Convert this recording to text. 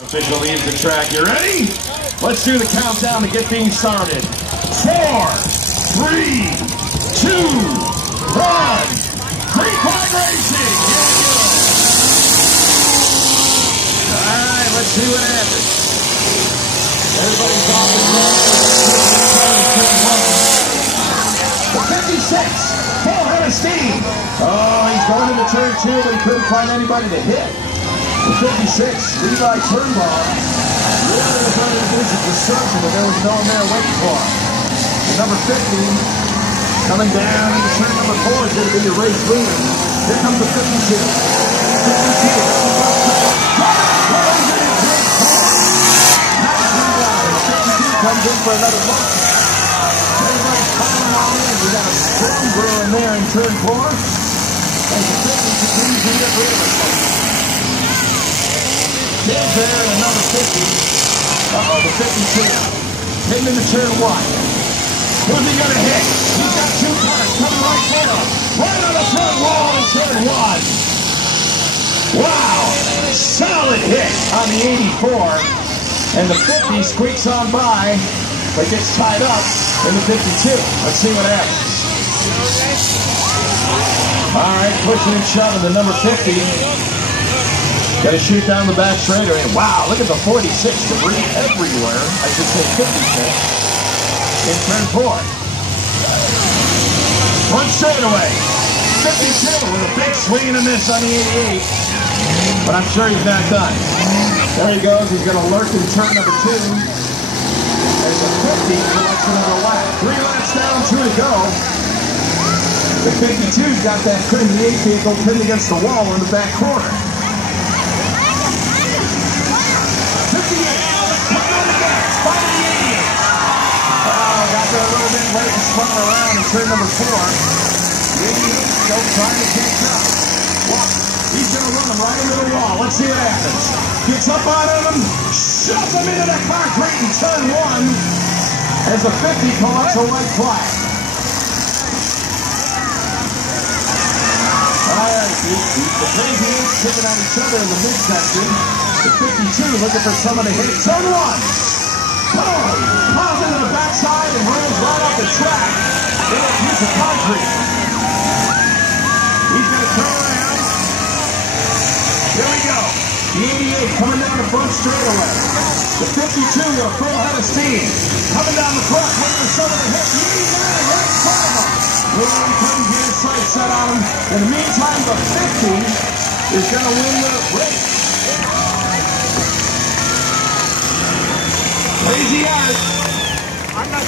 Official leaves the track. You ready? Let's do the countdown to get things started. 4, 3, 2, 1. Green flag racing. All right, let's see what happens. Everybody's off the ground. The 56, full head of steam. Oh, he's going into turn 2, but he couldn't find anybody to hit. The 56, Levi Turnbaugh, really was under the vision destruction, but there was no one there waiting for him. The number 50, coming down into turn number 4 is going to be your race leader. Here comes the 52. 52 comes in for another look. Everybody's piling on in. We got a strong brew in there in turn 4. And the 50 continues to get rid of it. He's there at number 50. The 52. Heading into turn 1. Who's he going to hit? He's got 2 cars coming right for him. Right on the front wall in turn 1. Wow. Solid hit on the 84. And the 50 squeaks on by, but gets tied up in the 52. Let's see what happens. All right, pushing and shoving the number 50. Got to shoot down the back straightaway. Wow, look at the 46 debris everywhere. I should say 56 in turn 4. Front straightaway. 52 with a big swing and a miss on the 88. But I'm sure he's not done. There he goes. He's going to lurk in turn number 2. There's a 50 collects another lap. 3 laps down, 2 to go. The 52's got that 58 vehicle pinned against the wall in the back corner. Spun around in turn number 4. The 88 still trying to catch up. He's going to run him right into the wall. Let's see what happens. Gets up on him, shoves him into the concrete in turn 1 as the 50 collects a white flag. All right, the crazy eight tipping on each other in the midsection. The 52 looking for someone to hit. Turn 1. Boom! Piles into the backside and rolls right off the track in a piece of concrete. He's going to turn around. Here we go. The 88 coming down the front straightaway. The 52 got a full head of steam. Coming down the front, waiting for someone to hit. The 89 right in front of him. Really couldn't get his sight set on him. In the meantime, the 50 is going to win the race. Crazy art. I'm not